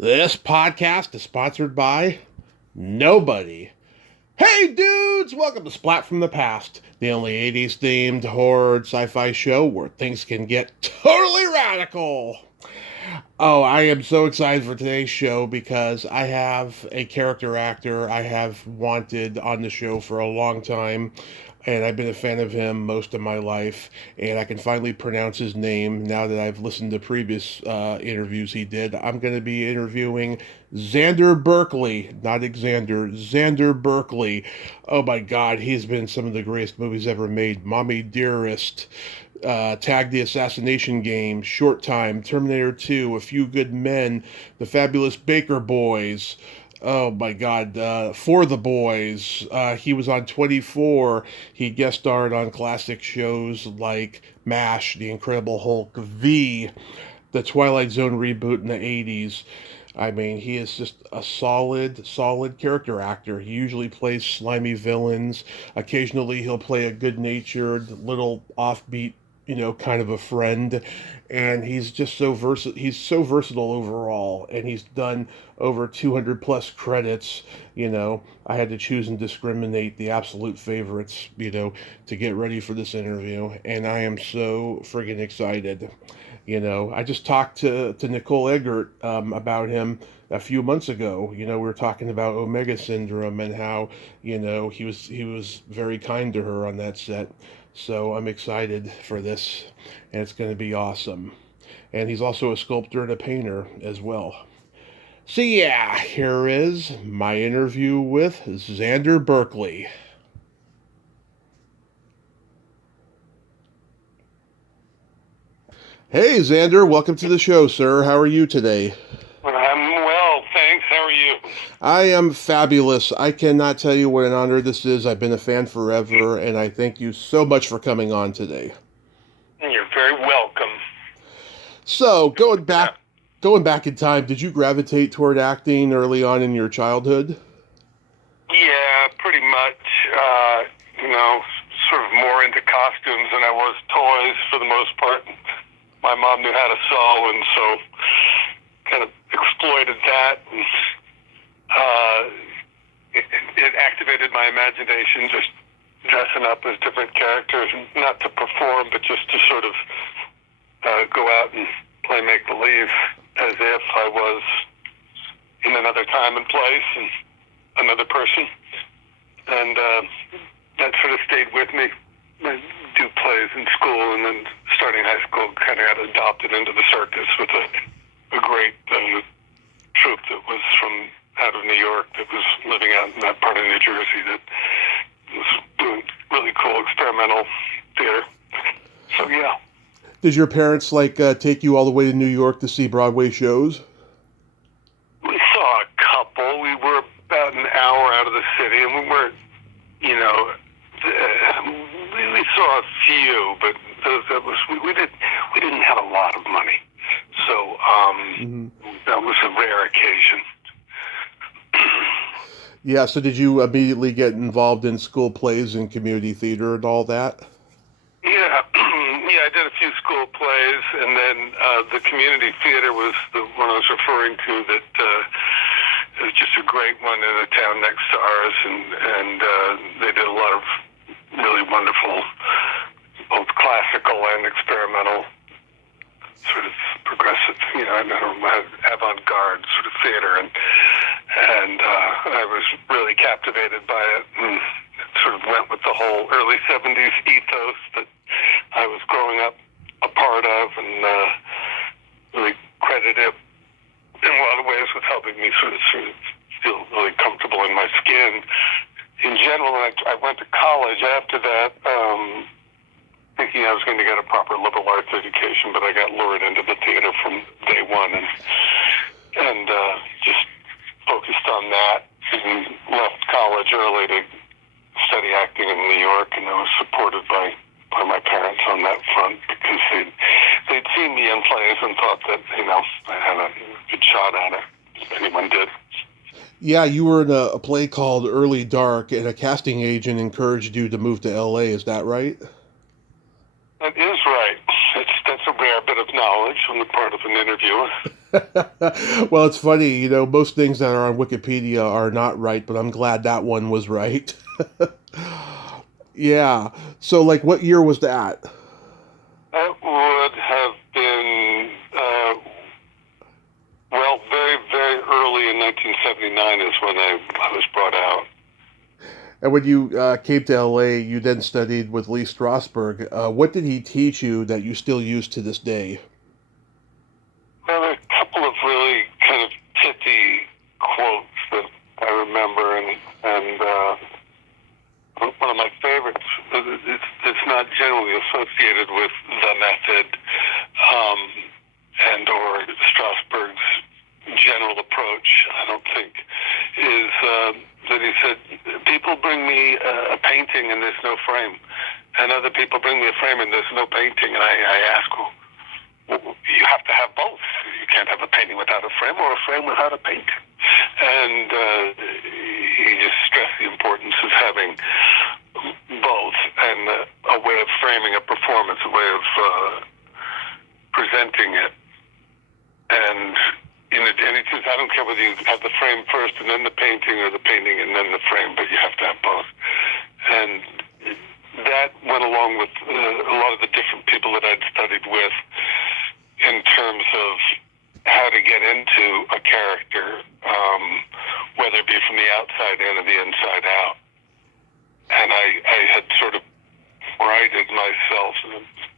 This podcast is sponsored by nobody. Hey dudes, welcome to Splat from the Past, the only 80s themed horror sci-fi show where things can get totally radical. Oh, I am so excited for today's show because I have a character actor I have wanted on the show for a long time, and I've been a fan of him most of my life, and I can finally pronounce his name now that I've listened to previous interviews he did. I'm going to be interviewing Xander Berkeley, not Xander, Xander Berkeley. Oh my God, he's been in some of the greatest movies ever made. Mommie Dearest, Tag the Assassination Game, Short Time, Terminator 2, A Few Good Men, The Fabulous Baker Boys. Oh my God, For the Boys. He was on 24. He guest starred on classic shows like MASH, The Incredible Hulk, V, the Twilight Zone reboot in the 80s. I mean, he is just a solid character actor. He usually plays slimy villains. Occasionally, he'll play a good-natured, little offbeat, kind of a friend. And he's just so versatile. He's so versatile overall. And he's done over 200 plus credits. I had to choose and discriminate the absolute favorites, to get ready for this interview. And I am so friggin' excited. I just talked to Nicole Eggert about him a few months ago. We were talking about Omega Syndrome and how, he was very kind to her on that set. So I'm excited for this, and it's going to be awesome. And he's also a sculptor and a painter as well. So yeah, here is my interview with Xander Berkeley. Hey, Xander, welcome to the show, sir. How are you today? I'm well, thanks. How are you? I am fabulous. I cannot tell you what an honor this is. I've been a fan forever, and I thank you so much for coming on today. You're very welcome. So, going back in time, did you gravitate toward acting early on in your childhood? Yeah, pretty much. Sort of more into costumes than I was toys for the most part. My mom knew how to sew, and so kind of exploited that. And, it activated my imagination, just dressing up as different characters, not to perform, but just to sort of go out and play make-believe as if I was in another time and place and another person. And that sort of stayed with me. I do plays in school, and then starting high school, kind of got adopted into the circus with a great troupe that was from out of New York that was living out in that part of New Jersey that was doing really cool experimental theater. So, yeah. Did your parents, take you all the way to New York to see Broadway shows? We saw a couple. We were about an hour out of the city, and we weren't, we saw a few, but we didn't have a lot of money, so that was a rare occasion. Yeah. So did you immediately get involved in school plays and community theater and all that? Yeah, I did a few school plays, and then the community theater was the one I was referring to. That it was just a great one in a town next to ours, and they did a lot of really wonderful, both classical and experimental, sort of progressive, avant-garde sort of theater, and I was really captivated by it, and sort of went with the whole early 70s ethos that I was growing up a part of, and really credit it in a lot of ways with helping me sort of feel really comfortable in my skin. In general, I went to college after that, thinking I was going to get a proper liberal arts education, but I got lured into the theater from day one, and just focused on that, and left college early to study acting in New York, and I was supported by my parents on that front because they'd seen me in plays and thought that I had a good shot at it, if anyone did. Yeah, you were in a play called Early Dark, and a casting agent encouraged you to move to L.A. Is that right? That is right. That's a rare bit of knowledge on the part of an interviewer. Well, it's funny, most things that are on Wikipedia are not right, but I'm glad that one was right. Yeah. So, like, what year was that? That would have been, well, very, very early in 1979 is when I was brought out. And when you came to LA, you then studied with Lee Strasberg. What did he teach you that you still use to this day? There were a couple of really kind of pithy quotes that I remember, and one of my favorites, it's not generally associated with the method and or Strasberg's general approach, I don't think, is that he said, people bring me a painting and there's no frame, and other people bring me a frame and there's no painting, and I ask, well, you have to have both. You can't have a painting without a frame or a frame without a painting. And he just stressed the importance of having both, and a way of framing a performance, a way of presenting it. And he says, I don't care whether you have the frame first and then the painting, or the painting and then the frame, but you have to have both. And that went along with a lot of the different people that I'd studied with in terms of how to get into a character, whether it be from the outside in or the inside out. And I had sort of prided myself,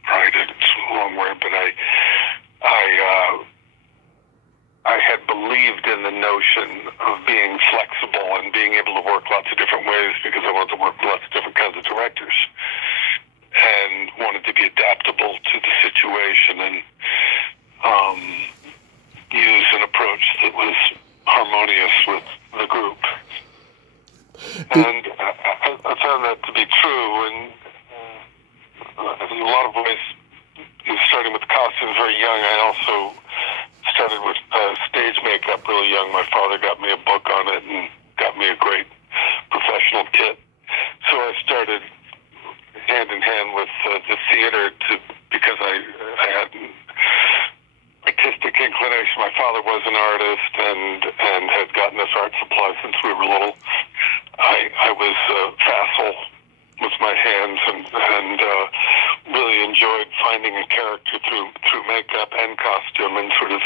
prided, it's a long word, but I had believed in the notion of being flexible and being able to work lots of different ways, because I wanted to work with lots of different kinds of directors and wanted to be adaptable to the situation and use an approach that was harmonious with the group. And I found that to be true, and in a lot of ways, starting with costumes very young, I also started with stage makeup really young. My father got me a book on it and got me a great professional kit. So I started hand in hand with the theater because I had an artistic inclination. My father was an artist and had gotten us art supplies since we were little. I was facile with my hands and really enjoyed finding a character through makeup and costume, and sort of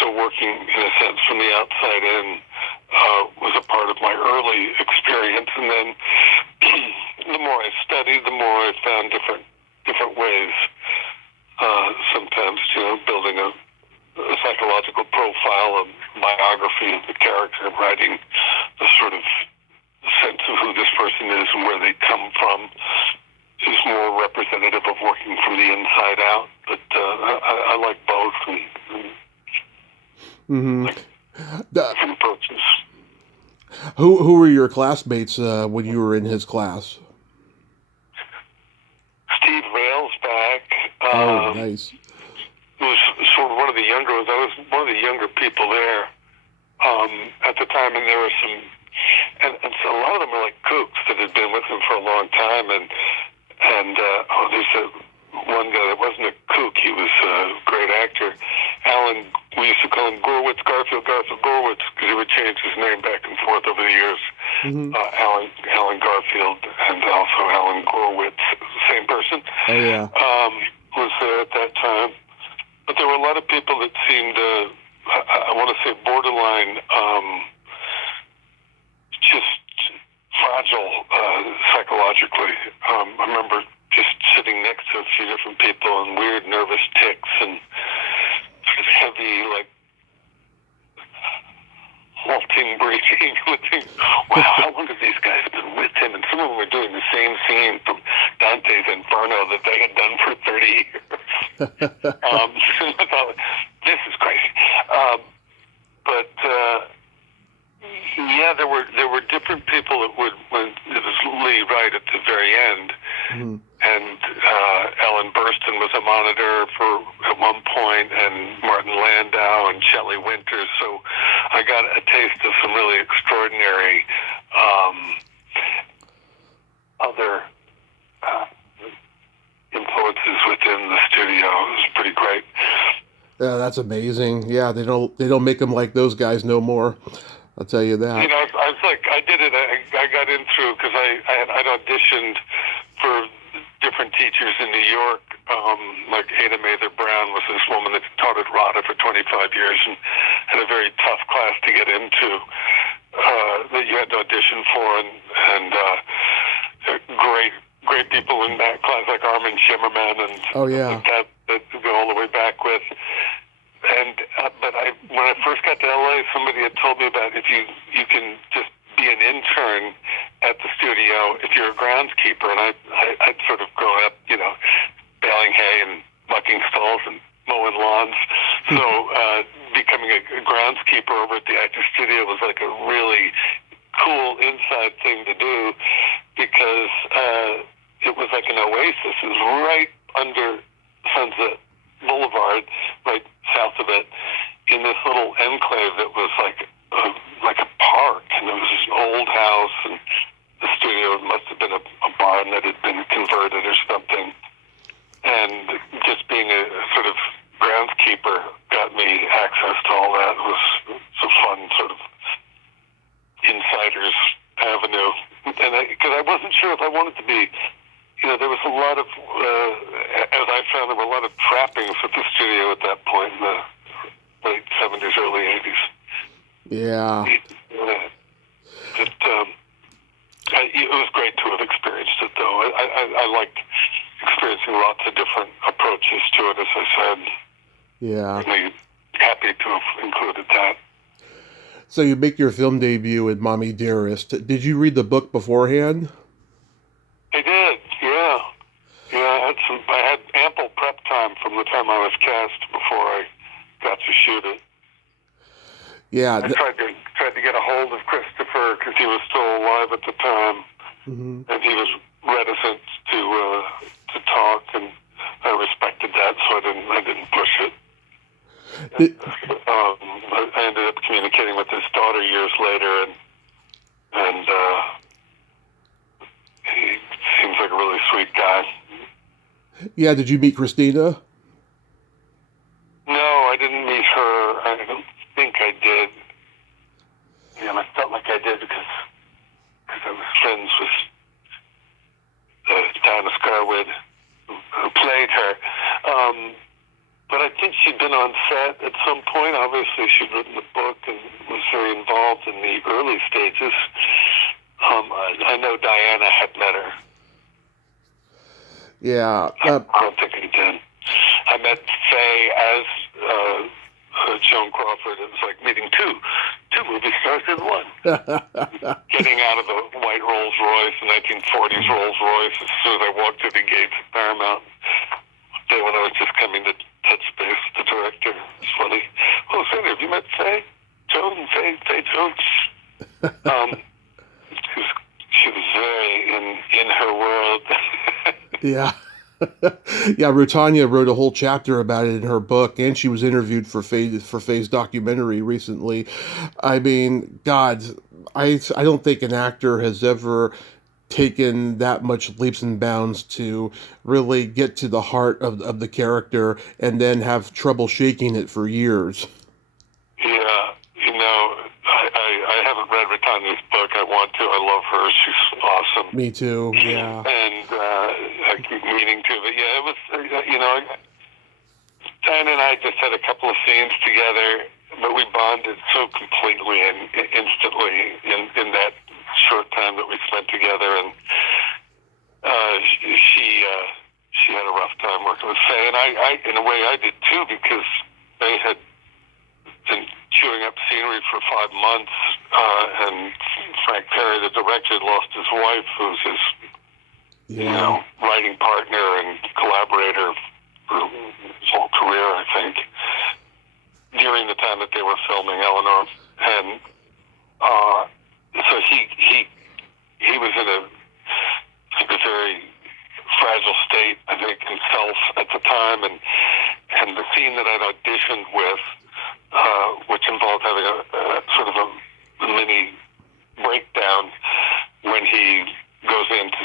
so working in a sense from the outside in was a part of my early experience. And then the more I studied, the more I found different ways. Sometimes, building a psychological profile, a biography of the character, writing a sort of sense of who this person is and where they come from, is more representative of working from the inside out. But I like both, and like different approaches. Who were your classmates when you were in his class? Steve Railsback. Oh, nice. Was sort of one of the younger ones. I was one of the younger people there at the time, and there were some, and so a lot of them were like kooks that had been with him for a long time, and there's one guy that wasn't a kook. He was a great actor. Alan, we used to call him Garfield Gorwitz, because he would change his name back and forth over the years. Mm-hmm. Alan Garfield and also Alan Gorwitz, same person. Oh, yeah. Was there at that time. But there were a lot of people that seemed, I want to say, borderline, just fragile psychologically. I remember just sitting next to a few different people and weird nervous tics and sort of heavy, like, halting breathing. Wow, how long have these guys been with him? And some of them were doing the same scene from Dante's Inferno that they had done for 30 years. I thought, this is crazy. But yeah, there were different people that would, when it was Lee right at the very end, Mm-hmm. and Ellen Burstyn was a monitor at one point, and Martin Landau and Shelley Winters. So I got a taste of some really extraordinary other influences within the studio. It was pretty great. Yeah, that's amazing. Yeah, they don't make them like those guys no more. I'll tell you that. I was like, I did it. I got in through because I'd auditioned for different teachers in New York. Like Ada Mather Brown was this woman that taught at RADA for 25 years and had a very tough class to get into that you had to audition for, and great people in that class like Armin Shimmerman and Oh yeah. that go all the way back with. And but when I first got to LA, somebody had told me about if you can just be an intern at the studio if you're a groundskeeper, and I'd sort of grown up, baling hay and mucking stalls and mowing lawns. So becoming a groundskeeper over at the actor studio was like a really cool inside thing to do because it was like an oasis. It was right under Sunset Boulevard, right south of it, in this little enclave that was like a park, and there was this old house, and the studio must have been a barn that had been converted or something. And just being a sort of groundskeeper got me access to all that. It was a fun sort of insider's avenue, and because I wasn't sure if I wanted to be. There was a lot of, as I found, there were a lot of trappings at the studio at that point in the late 70s, early 80s. Yeah. It was great to have experienced it, though. I liked experiencing lots of different approaches to it, as I said. Yeah. Really happy to have included that. So you make your film debut with Mommie Dearest. Did you read the book beforehand? I did, yeah. Yeah, I had ample prep time from the time I was cast before I got to shoot it. Yeah. I tried to get a hold of Christopher because he was still alive at the time, and he was reticent to talk, and I respected that, so I didn't push it. I ended up communicating with his daughter years later, and he seems like a really sweet guy. Yeah, did you meet Christina? No, I didn't meet her. I don't think I did. I felt like I did because I was friends with Diana Scarwood, who played her. But I think she'd been on set at some point. Obviously, she'd written the book and was very involved in the early stages. I know Diana had met her. Yeah. I don't think I did. I met Faye as Joan Crawford. It was like meeting two movie stars in one. Getting out of the white Rolls Royce, the 1940s Rolls Royce, as soon as I walked through the gates at Paramount. The day when I was just coming to touch base with the director. It's funny. Oh, Xander, have you met Faye? Faye Jones? She was very in her world. Yeah. Yeah, Rutanya wrote a whole chapter about it in her book, and she was interviewed for Faye's documentary recently. I mean, God, I don't think an actor has ever taken that much leaps and bounds to really get to the heart of the character and then have trouble shaking it for years. Yeah, I haven't read Rutanya's book. I want to. I love her. She's awesome. Me too, yeah. And I keep meaning to. But yeah, it was, Diana and I just had a couple of scenes together, but we bonded so completely and instantly in that short time that we spent together. And she had a rough time working with Faye. And I in a way, I did too, because they had been chewing up scenery for 5 months, and Frank Perry, the director, had lost his wife, who's his writing partner and collaborator for his whole career, I think, during the time that they were filming Eleanor. And so he was in a very fragile state, I think, himself at the time, and the scene that I'd auditioned with, which involved having a sort of a mini breakdown when he goes in to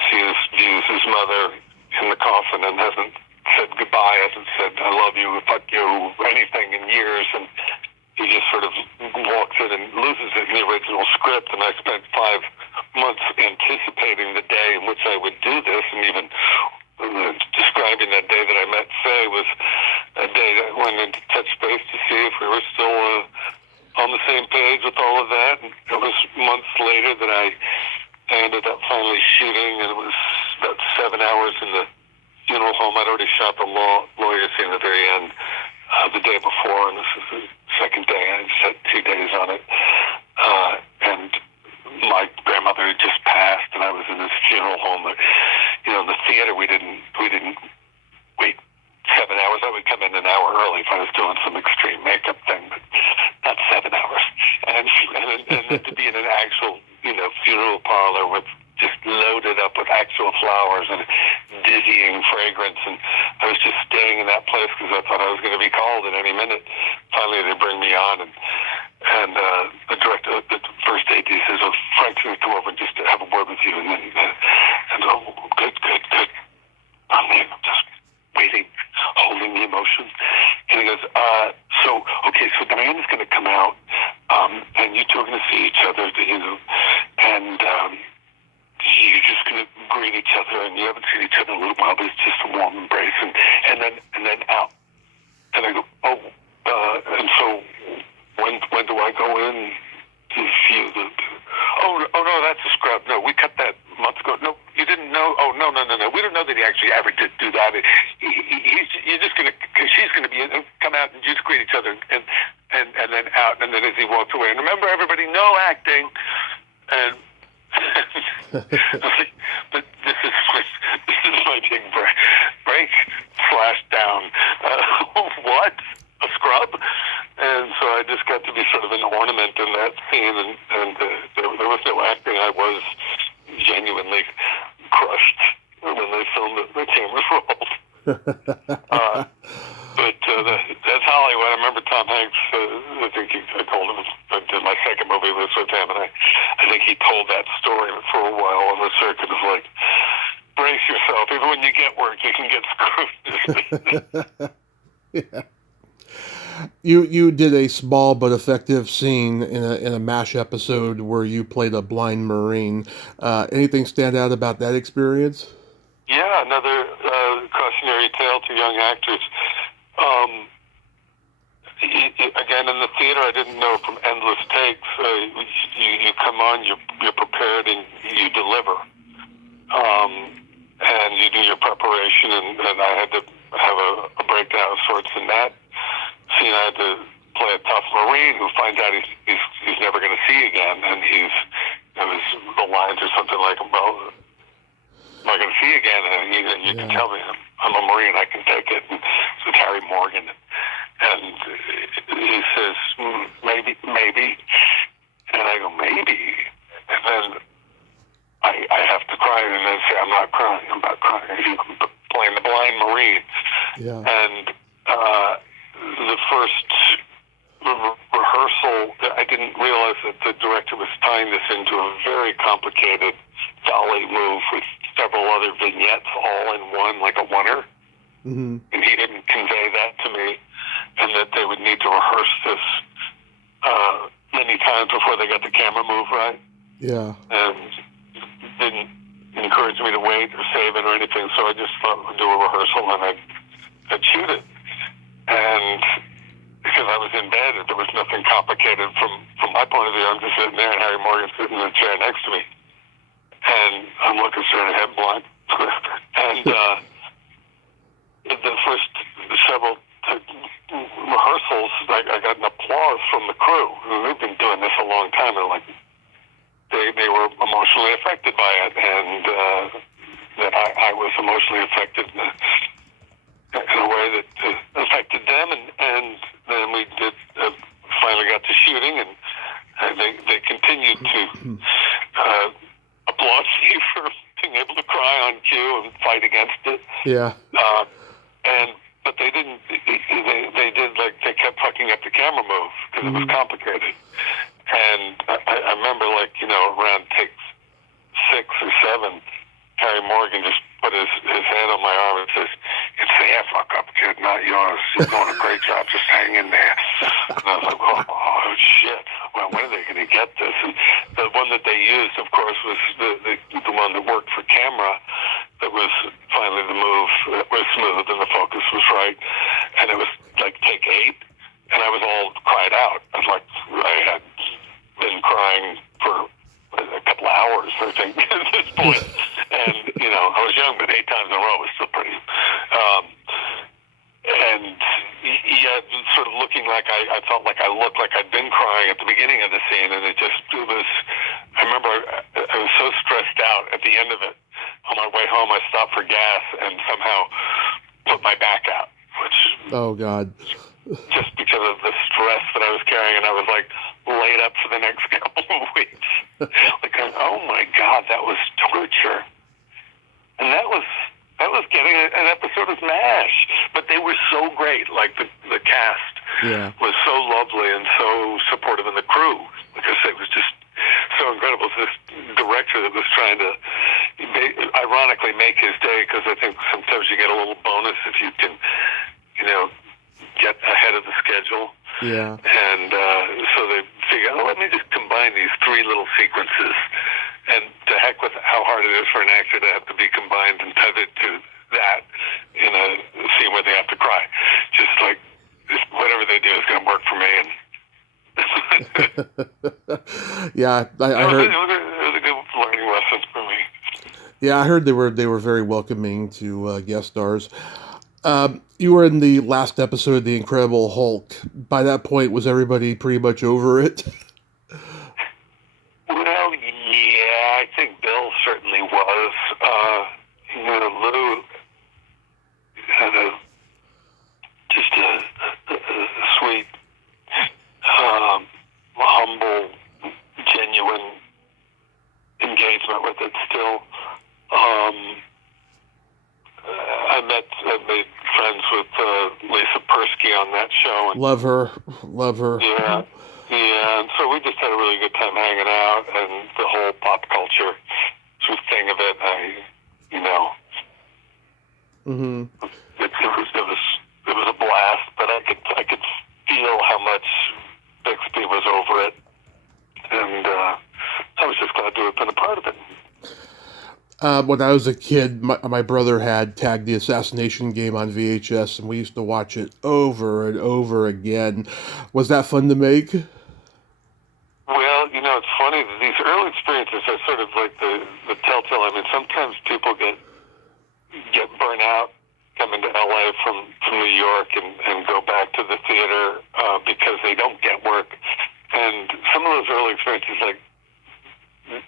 views his mother in the coffin and hasn't said goodbye goodbye hasn't said I love you, fuck you, anything in years, and he just sort of walks in and loses it in the original script. And I spent 5 months anticipating the day in which I would do this, and even describing that day that I met Faye was a day that I went into touch base to see if we were still on the same page with all of that. And it was months later that I ended up finally shooting, and it was about 7 hours in the funeral home. I'd already shot the lawyer scene at the very end the day before, and this is the second day. I just had 2 days on it. And my grandmother had just passed, and I was in this funeral home. But, in the theater, we didn't wait 7 hours. I would come in an hour early if I was doing some extreme makeup thing, but not 7 hours. And then to be in an actual, funeral parlor with just loaded up with actual flowers and dizzying fragrance, and I was just staying in that place because I thought I was going to be called at any minute. Finally, they bring me on, and the director, the first AD says, "Oh, Frank's going to come over and just have a word with you," and then oh, good. I'm just waiting, holding the emotion, and he goes, so Diane's going to come out, and you two are going to see each other, and you're just going to greet each other, and you haven't seen each other in a little while, but it's just a warm embrace, and then out. And I go, and so when do I go in to view the? Oh no, that's a scrub. No, we cut that months ago. No, you didn't know. Oh no. We don't know that he actually ever did do that. You're just gonna, cause she's gonna be come out and just greet each other, and then out, and then as he walks away, and remember everybody, no acting, and. But this is my big break slash down. What? A scrub? And so I just got to be sort of an ornament in that scene, and there was no acting. I was genuinely crushed when they filmed it. The cameras rolled. But that's Hollywood. I remember Tom Hanks, I think I told him, I did my second movie was with him, and I think he told that story for a while on the circuit of like, brace yourself, even when you get work, you can get screwed. Yeah. You did a small but effective scene in a MASH episode where you played a blind Marine. Anything stand out about that experience? Yeah, another cautionary tale to young actors. Again, in the theater, I didn't know from endless takes. You come on, you're prepared, and you deliver. And you do your preparation, and I had to have a breakdown of sorts in that scene. I had to play a tough Marine who finds out he's never going to see again, and it was the lines or something like, well, am I going to see you again? And you can tell me I'm a Marine, I can take it. And so it's Harry Morgan. And he says, maybe. And I go, maybe. And then I have to cry, and then say, I'm not crying. You're playing the blind Marine. Yeah. And the first rehearsal, I didn't realize that the director was tying this into a very complicated dolly move with several other vignettes all in one, like a oneer. Mm-hmm. And he didn't convey that to me, and that they would need to rehearse this many times before they got the camera move right. Yeah. And didn't encourage me to wait or save it or anything, so I just thought we'd do a rehearsal and I'd shoot it. And because I was in bed, there was nothing complicated from my point of view. I'm just sitting there, and Harry Morgan's sitting in the chair next to me, and I'm looking straight ahead, blind. And the first several rehearsals, I got an applause from the crew. They've been doing this a long time, and like they were emotionally affected by it, and that I was emotionally affected in a way that affected them, and then we did finally got to shooting, and they continued to applaud me for being able to cry on cue and fight against it. Yeah. But they didn't. They did, like, they kept fucking up the camera move because it was complicated. And I remember, like, around take 6 or 7, Harry Morgan just put his hand on my arm and says, "It's the air fuck up." You're doing a great job. Just hang in there. And I was like, oh shit. Well, when are they going to get this? And the one that they used, of course, was the one that worked for camera. That was finally the move that was smooth and the focus was right. And it was like take 8. And I was all cried out. I was like, I had been crying for a couple of hours, I think, at this point. And, I was young, but 8 times in a row was still pretty. And, yeah, sort of looking like I felt like I looked like I'd been crying at the beginning of the scene. And it was, I remember I was so stressed out at the end of it. On my way home, I stopped for gas and somehow put my back out, which... Oh, God. Just because of the stress that I was carrying, and I was like laid up for the next couple of weeks. Like, oh my God, that was torture. And that was getting an episode of MASH. But they were so great. Like the cast was so lovely and so supportive, and the crew, like I said, was just so incredible. This director that was trying to ironically make his day, because I think sometimes you get a little bonus if you can, get ahead of the schedule. Yeah. And so they figured, let me just combine these 3 little sequences. And to heck with how hard it is for an actor to have to be combined and tethered to that in a scene where they have to cry. Just like, whatever they do is going to work for me. And yeah, I heard... It was a good learning lesson for me. Yeah, I heard they were very welcoming to guest stars. You were in the last episode of The Incredible Hulk. By that point, was everybody pretty much over it? Well, yeah, I think Bill certainly was. Lou had just a sweet, humble, genuine engagement with it still. I made friends with Lisa Persky on that show. And, love her. Yeah, and so we just had a really good time hanging out, and the whole pop culture sort of thing of it. It was a blast, but I could feel how much Bixby was over it, and I was just glad to have been a part of it. When I was a kid, my brother had Tag the Assassination Game on VHS, and we used to watch it over and over again. Was that fun to make? Well, it's funny that these early experiences are sort of like the telltale. I mean, sometimes people get burnt out coming to LA from New York and go back to the theater because they don't get work. And some of those early experiences, like,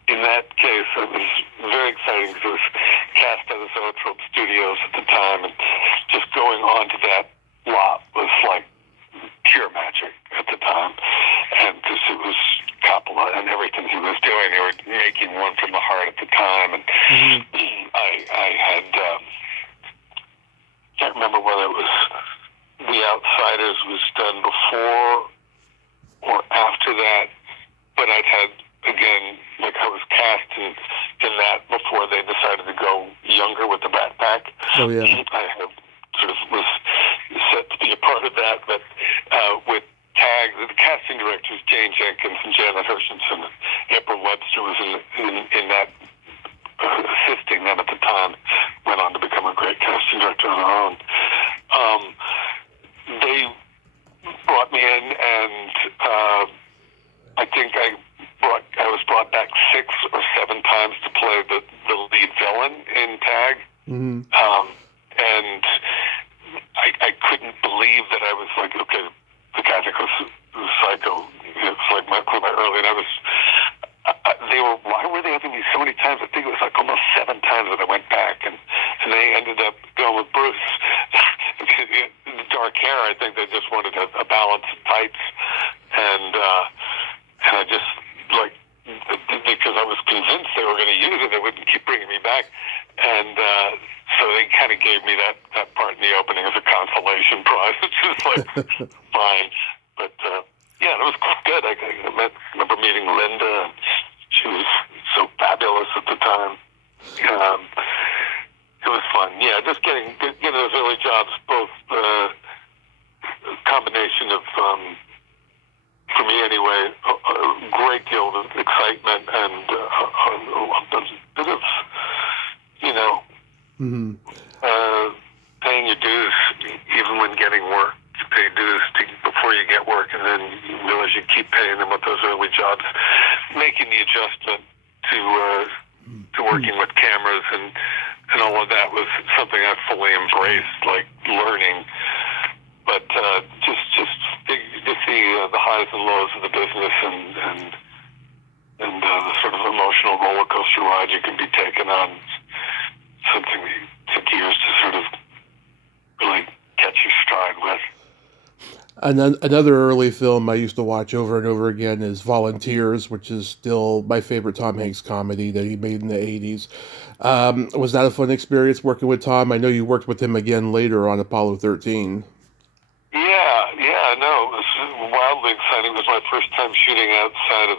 in that case, it was very exciting because it was cast at the Zoetrope Studios at the time, and just going on to that lot was like pure magic at the time. And because it was Coppola and everything he was doing, they were making one from the heart at the time. And I had, can't remember whether it was The Outsiders was done before or after that, but I'd had, again, like I was cast in that before they decided to go younger with the Rat Pack. Oh, yeah. I sort of was set to be a part of that, but with Tag, the casting directors, Jane Jenkins and Janet Hershenson, and April Webster was in that, assisting them at the time, went on to become a great casting director on her own. They brought me in, and I think I was brought back 6 or 7 times to play the lead villain in Tag. And I couldn't believe that I was like, okay, the guy that goes psycho, it's like my early, and why were they having me so many times? I think it was like almost 7 times that I went back, and they ended up going with Bruce. The dark hair, I think they just wanted a balance of tights, and I just, like, because I was convinced they were going to use it, they wouldn't keep bringing me back, and so they kind of gave me that part in the opening as a consolation prize, which is like fine, but yeah, it was good. I remember meeting Linda, and she was so fabulous at the time. It was fun. Yeah, just getting those early jobs, both great deal of excitement and a bit of, you know, paying your dues even when getting work. You pay dues before you get work, and then you realize you keep paying them with those early jobs. Making the adjustment to working with cameras and all of that was something I fully embraced, like learning. But just to see the highs and lows of the business and the sort of emotional roller coaster ride you can be taken on, something that took years to sort of really catch your stride with. Another early film I used to watch over and over again is Volunteers, which is still my favorite Tom Hanks comedy that he made in the 80s. Was that a fun experience working with Tom? I know you worked with him again later on Apollo 13. Yeah, no, it was wildly exciting. It was my first time shooting out of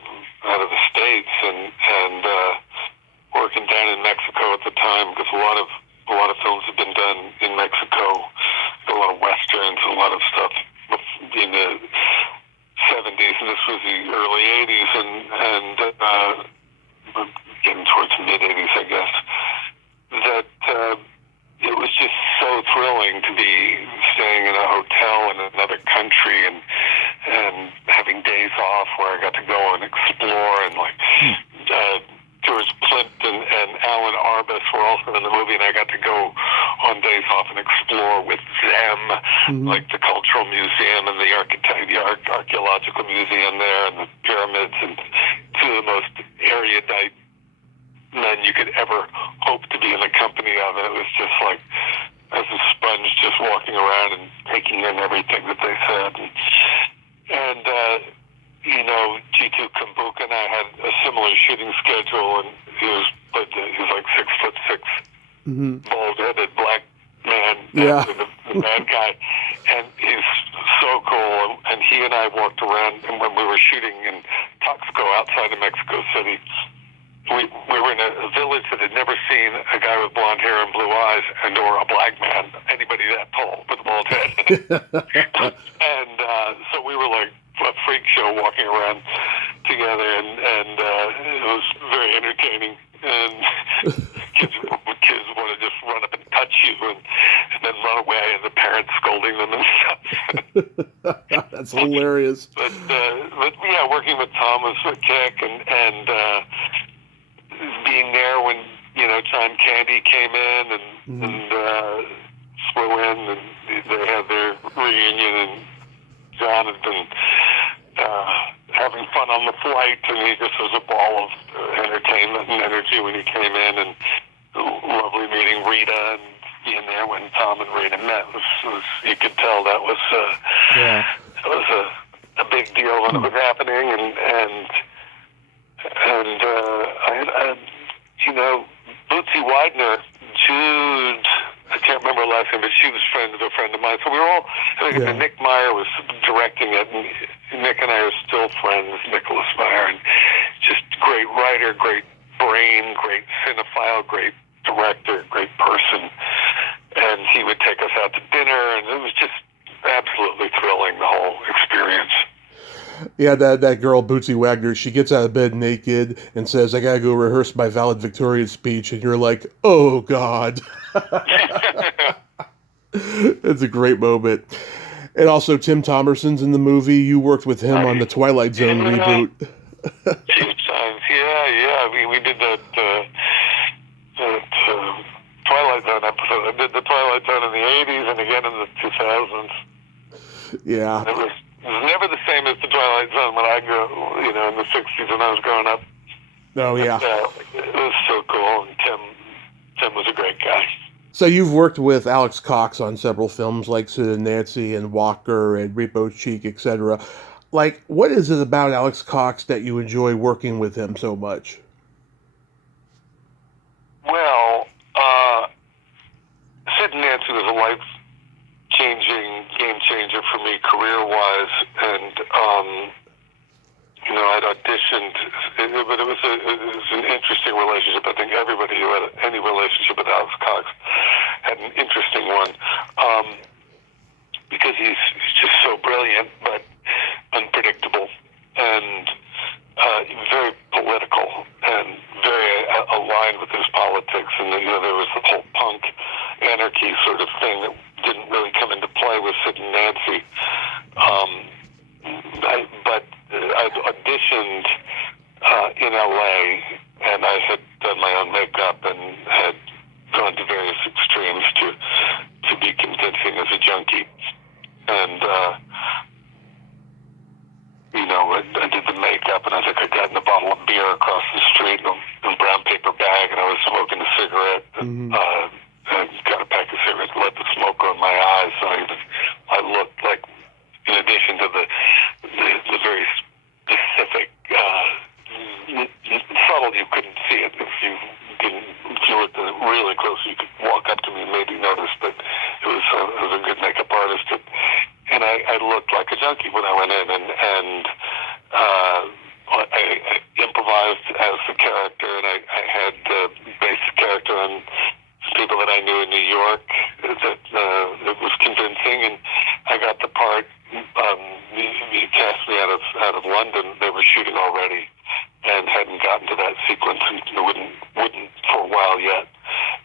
the States and working down in Mexico at the time, because a lot of films had been done in Mexico, a lot of westerns, a lot of stuff in the 70s, and this was the early 80s, and getting towards mid 80s, I guess. That it was just so thrilling to be staying in a hotel in another country and having days off where I got to go and explore, and George Plimpton and Alan Arbus were also in the movie, and I got to go on days off and explore with them, like the Cultural Museum and the Archaeological Museum there, and the pyramids, and two of the most erudite men you could ever hope to be in the company of. And it was just like, as a sponge, just walking around and taking in everything that they said. And G2 Kumbuka and I had a similar shooting schedule, and he was like 6'6", bald-headed black man, the bad guy, and he's so cool. And he and I walked around, and when we were shooting in Tuxco outside of Mexico City, we were in a village that had never seen a guy with blonde hair and blue eyes or a black man, anybody that tall with a bald head. And so we were like a freak show walking around together, and it was very entertaining. And kids want to just run up and touch you and then run away, and the parents scolding them and stuff. That's hilarious. But yeah, working with Tom was a kick, and being there when John Candy came in and flew in, and they had their reunion, and John had been having fun on the flight, and he just was a ball of entertainment and energy when he came in, and lovely meeting Rita and being there when Tom and Rita met. Was you could tell that was a big deal when it was happening, and I had Bootsy Widener, Jude, I can't remember her last name, but she was a friend of mine. So we were all, Nick Meyer was directing it, and Nick and I are still friends, Nicholas Meyer, and just great writer, great brain, great cinephile, great director, great person. And he would take us out to dinner, and it was just absolutely thrilling, the whole experience. Yeah, that girl, Bootsy Wagner, she gets out of bed naked and says, "I gotta go rehearse my valedictorian speech," and you're like, oh, God. It's a great moment. And also, Tim Thomerson's in the movie. You worked with him on the Twilight Zone reboot. Few times, yeah. We did that Twilight Zone episode. I did the Twilight Zone in the 80s and again in the 2000s. Yeah. It was never the same as the Twilight Zone when I grew, in the 60s when I was growing up. Oh, yeah. It was so cool, and Tim was a great guy. So you've worked with Alex Cox on several films like Sid Nancy and Walker and Repo Cheek, etc. Like, what is it about Alex Cox that you enjoy working with him so much? Well, Sid Nancy was a life-changing game changer for me career-wise, and I'd auditioned, but it was an interesting relationship. I think everybody who had any relationship with Alex Cox had an interesting one, because he's just so brilliant but unpredictable, and very political and very aligned with his politics. And there was the whole punk anarchy sort of thing that didn't really come into play with Sid and Nancy. But I'd auditioned in LA, and I had done my own makeup and had gone to various extremes to be convincing as a junkie. And I did the makeup, and I think I got in a bottle of beer across the street in a brown paper bag, and I was smoking a cigarette. Mm-hmm. And got a pack of cigarettes, let the smoke go in my eyes, so I looked like, in addition to the very specific, subtle, you couldn't see it if you looked at it really close. You could walk up to me and maybe notice that it was a good makeup artist. And I looked like a junkie when I went in, and I improvised as the character, and I had based the character on people that I knew in New York that it was convincing, and I got the part. He cast me out of London. They were shooting already and hadn't gotten to that sequence, and wouldn't for a while yet.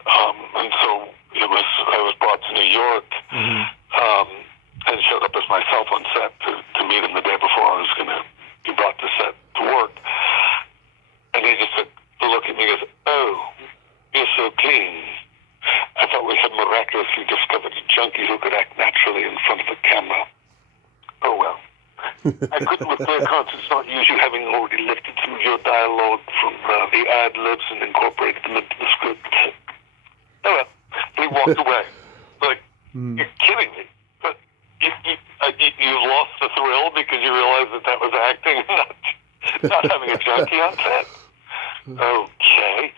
And so I was brought to New York. Mm-hmm. And showed up as myself on set to meet him the day before I was going to be brought to set to work. And he just looked at me and goes, "Oh, you're so clean. I thought we had miraculously discovered a junkie who could act naturally in front of the camera. Oh well. I couldn't with their conscience not use you, having already lifted some of your dialogue from the ad-libs and incorporated them into the script." Oh well. And he walked away. Like, You're kidding me. You lost the thrill because you realized that was acting, not having a junkie on set. Okay,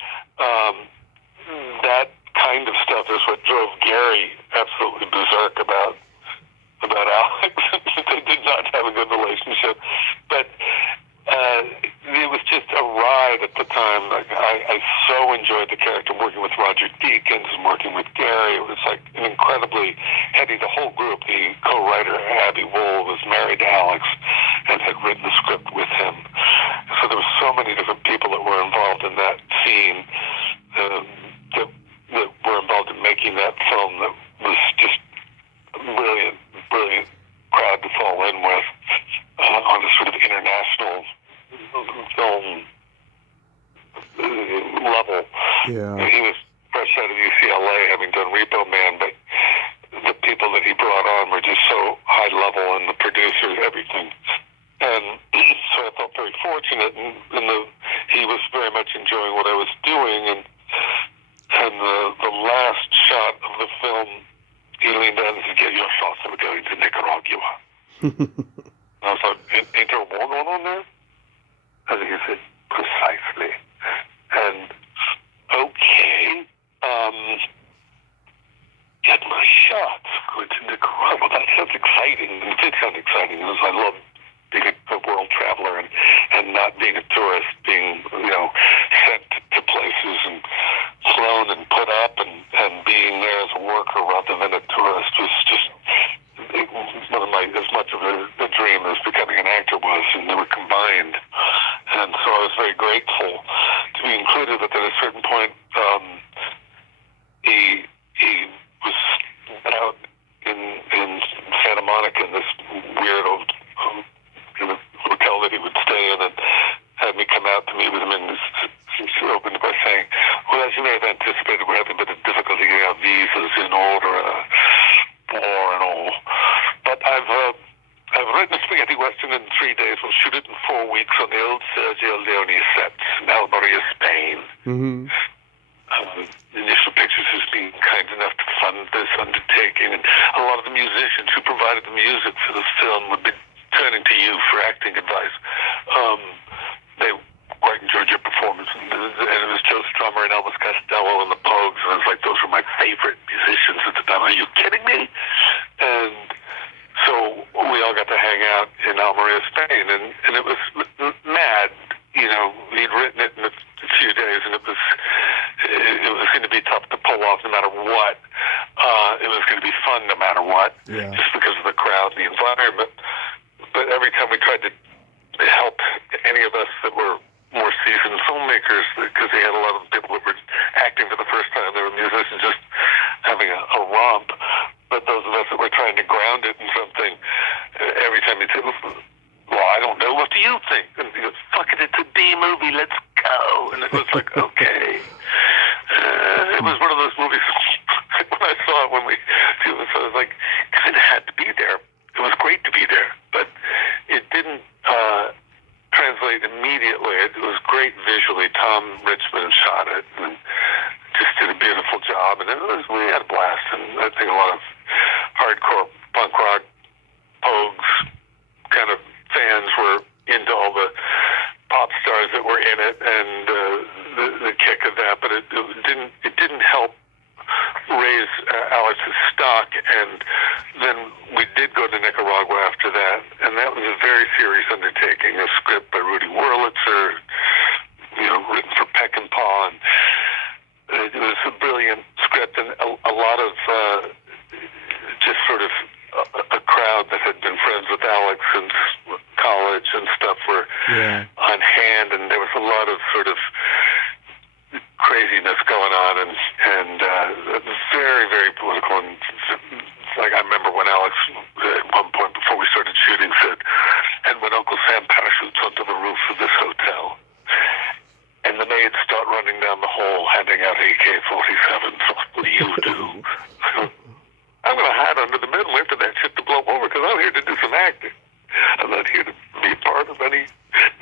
that kind of stuff is what drove Gary absolutely berserk about Alex. They did not have a good relationship, but it was just a ride at the time. Like, I so enjoyed the character, working with Roger Deakins and working with Gary. It was like an incredibly heady. The whole group, the co-writer Abby Wool was married to Alex and had written the script with him. So there were so many different people that were involved in that scene that were involved in making that film. That was just a brilliant crowd to fall in with on a sort of international film level. Yeah. He was fresh out of UCLA, having done Repo Man, but the people that he brought on were just so high level, and the producers, everything. And so I felt very fortunate, and he was very much enjoying what I was doing, and the last shot of the film, he leaned down and said, "Get your shots, we're going to Nicaragua." I was like, "Ain't there a war going on there?" And he said, "Precisely." And okay, get my shots, going to Nicaragua. That sounds exciting. And it did sound exciting. Because I love being a world traveler and not being a tourist, being, sent to places and flown and put up and being there as a worker rather than a tourist was just one of my, as much of a dream as becoming an actor was, and they were combined. And so I was very grateful to be included, but at a certain point, he was out in Santa Monica in this weird old hotel that he would stay in, and had me come out to meet with him, and he opened by saying, "Well, as you may have anticipated, we're having a bit of difficulty getting our visas in order, war and all. But I've written a spaghetti western in 3 days. We'll shoot it in 4 weeks on the old Sergio Leone sets in Almeria, Spain." Mm-hmm. Initial Pictures has been kind enough to fund this undertaking, and a lot of the musicians who provided the music for this film would be turning to you for acting advice. They quite enjoyed your performance, and it was Joe Strummer and Elvis Costello and the Pogues, and I was like, those were my favorite musicians at the time. Are you kidding me? And so we all got to hang out in Almeria, Spain, and it was mad. He'd written it in a few days, and it was going to be tough to pull off no matter what. It was going to be fun no matter what, just because of the crowd and the environment. But every time we tried to help any of filmmakers, because they had a lot of people that were acting for the first time. They were musicians just having a romp. But those of us that were trying to ground it in something, every time he'd say, well, I don't know, what do you think? And he goes, fuck it, it's a B movie, let's go. And it was like, okay. It was one of those movies, when I saw it, I was like, kind of had to be there. It was great to be there, but it didn't translate immediately. It was great visually. Tom Richmond shot it and just did a beautiful job, and we had a blast. And I think a lot of hardcore punk rock pogues kind of fans were into all the pop stars that were in it, and the kick of that. But it didn't help raise Alex's stock. And then we did go to Nicaragua after that, and that was a very serious undertaking. A script by Rudy Wurlitzer, written for Peckinpah, and it was a brilliant script, and a lot of just sort of a crowd that had been friends with Alex since college and stuff were on hand, and there was a lot of sort of craziness going on, and very, very political. And like, I remember when Alex, at one point before we started shooting, said, and when Uncle Sam parachutes onto the roof of this hotel, and the maids start running down the hall handing out AK-47s, what do you do? I'm going to hide under the bed and wait for that shit to blow over, because I'm here to do some acting. I'm not here to be part of any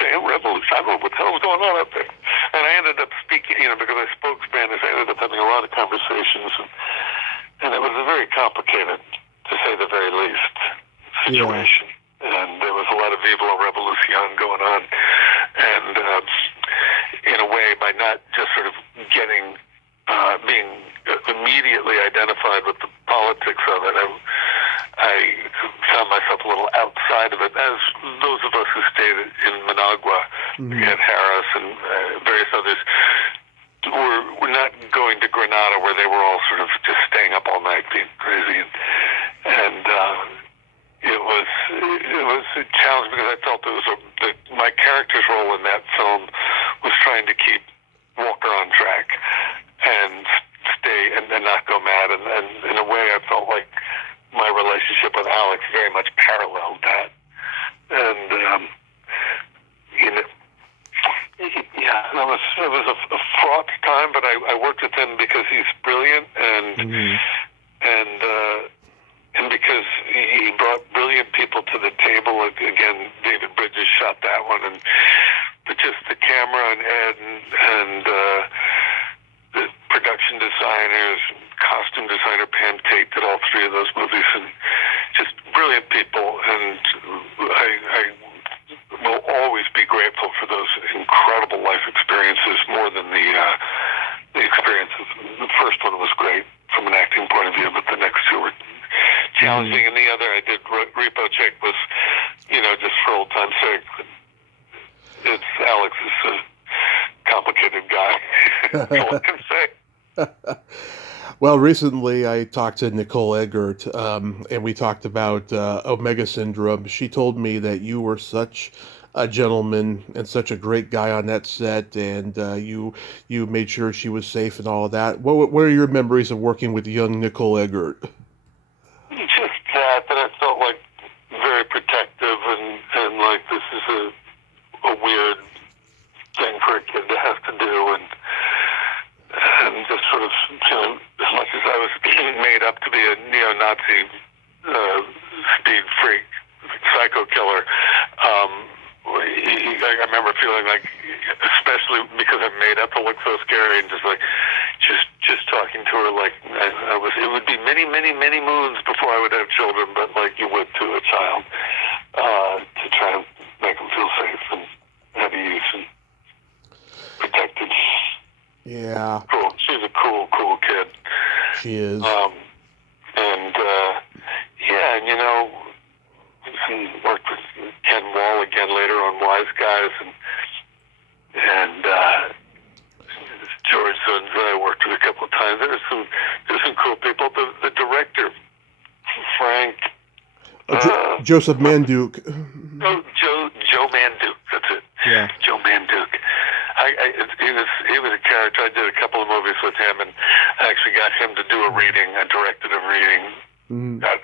damn revolution. I don't know what the hell was going on up there. And I ended up speaking, because I spoke Spanish, I ended up having a lot of conversations, and it was a very complicated, to say the very least, situation. And there was a lot of Viva la Revolucion going on. And in a way, by not just sort of being immediately identified with the politics of it, I found myself a little outside of it, as those of us who stayed in Managua, Ed Harris and various others, were not going to Granada, where they were all sort of just staying up all night being crazy. And it was a challenge, because I felt my character's role in that film was trying to keep Walker on track and stay and not go mad. And in a way, I felt like my relationship with Alex very much paralleled that. And it was a fraught time, but I worked with him because he's brilliant, and because he brought brilliant people to the table. Again, David Bridges shot that one, but just the camera and Ed and the production designers, costume designer Pam Tate did all three of those movies, and just brilliant people. And I will always be grateful for those incredible life experiences, more than the experiences. The first one was great from an acting point of view, but the next two were challenging. And the other I did, Repo Check, was, just for old time's sake. Alex is a complicated guy. That's all I can say. Well, recently I talked to Nicole Eggert, and we talked about Omega Syndrome. She told me that you were such a gentleman and such a great guy on that set, and you made sure she was safe and all of that. What are your memories of working with young Nicole Eggert? Just that I felt like very protective, and like this is a weird thing for a kid to have to do, and just sort of, as much as I was made up to be a neo-Nazi speed freak, psycho killer, I remember feeling like, especially because I'm made up to look so scary, and just talking to her like it would be many, many, many moons before I would have children, but like you would to a child, to try and make them feel safe and at ease and protected. Yeah. Cool. She's a cool kid. She is. And worked with Ken Wall again later on Wise Guys, and George Zunz I worked with a couple of times. There's some cool people. The director, Frank. Joseph Manduke. Joe Manduke. That's it. Yeah. Joe Manduke. he was a character. I did a couple of movies with him, and I actually got him to do a reading. I directed a reading. Got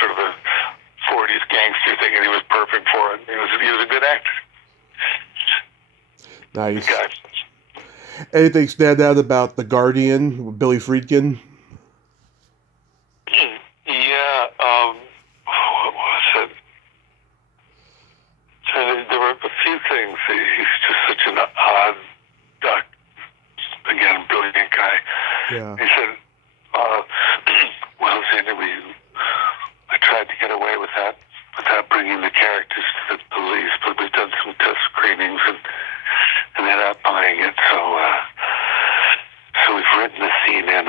sort of a 40s gangster thing, and he was perfect for it. He was a good actor. Nice. Anything stand out about The Guardian with Billy Friedkin? Yeah, what was it? So there were a few things. He's just such an odd, again, brilliant guy. Yeah. He said, well, Xander, I tried to get away with that without bringing the characters to the police, but we've done some test screenings and they're not buying it, so we've written the scene in.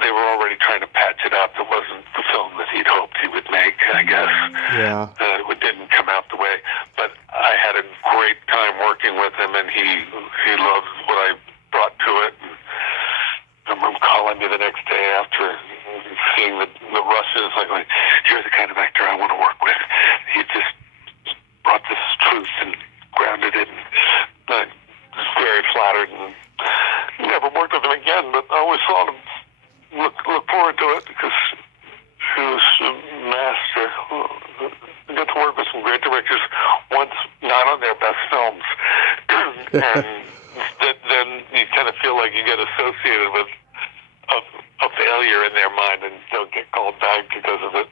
They were already trying to patch it up. It wasn't the film that he'd hoped he would make, I guess. Yeah. It didn't come out the way, but I had a great time working with him, and he loved what I brought to it. And I'm calling me the next day after seeing the rushes, like, you're the kind of actor I want to work with. He just brought this truth and grounded it, and I was very flattered, and never worked with him again, but I always thought look forward to it, because he was a master. I got to work with some great directors, once not on their best films, and then you kind of feel like you get associated with a failure in their mind and don't get called back because of it.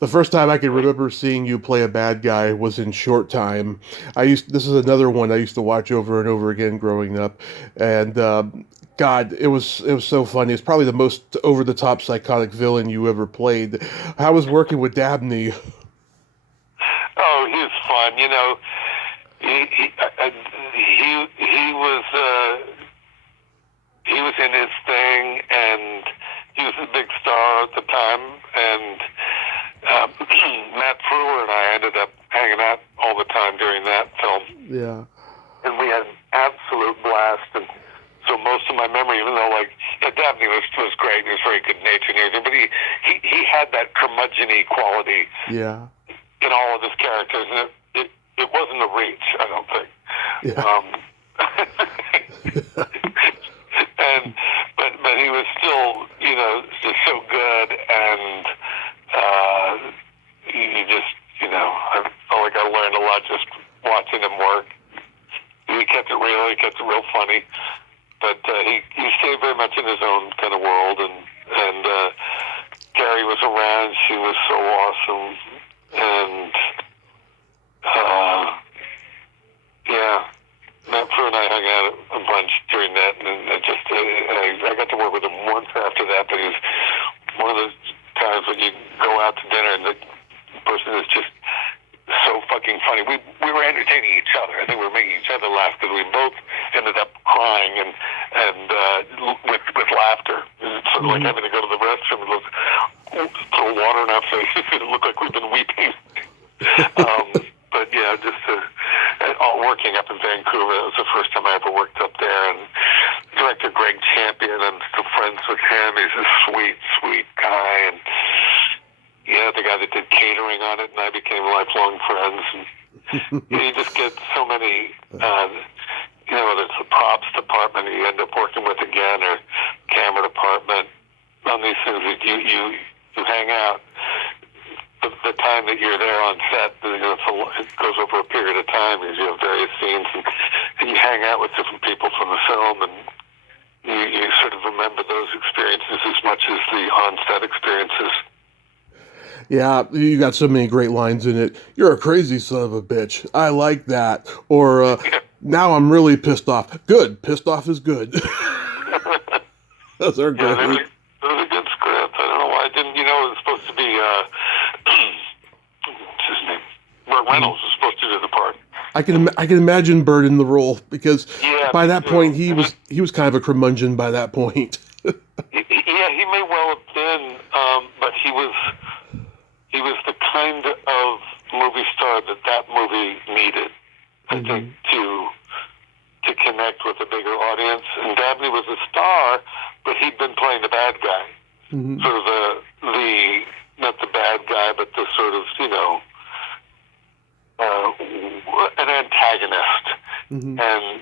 The first time I can remember seeing you play a bad guy was in Short Time. This is another one I used to watch over and over again growing up, and God, it was so funny. It's probably the most over the top psychotic villain you ever played. How was working with Dabney? Oh, he was fun. You know, he was in his thing, and he was a big star at the time, and Matt Frewer and I ended up hanging out all the time during that film. Yeah. And we had an absolute blast. And so most of my memory, even though, Dabney was great, he was very good-natured and everything, but he had that curmudgeon-y quality. Yeah. In all of his characters, and it wasn't a reach, I don't think. Yeah. But he was still, just so good, and you just, I felt like I learned a lot just watching him work. He kept it real, he kept it real funny, but he stayed very much in his own kind of world, and Gary was around. She was so awesome, and Matt Frew and I hung out a bunch during that, and I got to work with him once after that, but he was one of those times when you go out to dinner and the person is just so fucking funny. We were entertaining each other. I think we were making each other laugh, because we both ended up crying and with laughter. It's sort of like having to go to the restroom and throw water in our faces. It looked like we've been weeping. But yeah, just all working up in Vancouver. That was the first time I ever worked up there. And director Greg Champion, I'm still friends with him. He's a sweet, sweet guy. And the guy that did catering on it, and I became lifelong friends. And you just get so many, whether it's the props department you end up working with again, or camera department, on these things that you hang out. The time that you're there on set, it goes over a period of time, because you have various scenes, and you hang out with different people from the film, and you sort of remember those experiences as much as the on-set experiences. Yeah, you got so many great lines in it. You're a crazy son of a bitch. I like that. Or, now I'm really pissed off. Good. Pissed off is good. Those are great. Yeah, it was a good script. I don't know why I didn't, it was supposed to be, what's his name? Burt Reynolds was supposed to do the part. I can imagine Burt in the role, because by that point he was kind of a curmudgeon by that point. Yeah, he may well have been, but he was the kind of movie star that movie needed, I think, to connect with a bigger audience. And Dabney was a star, but he'd been playing the bad guy, sort of the not the bad guy, but the sort of an antagonist and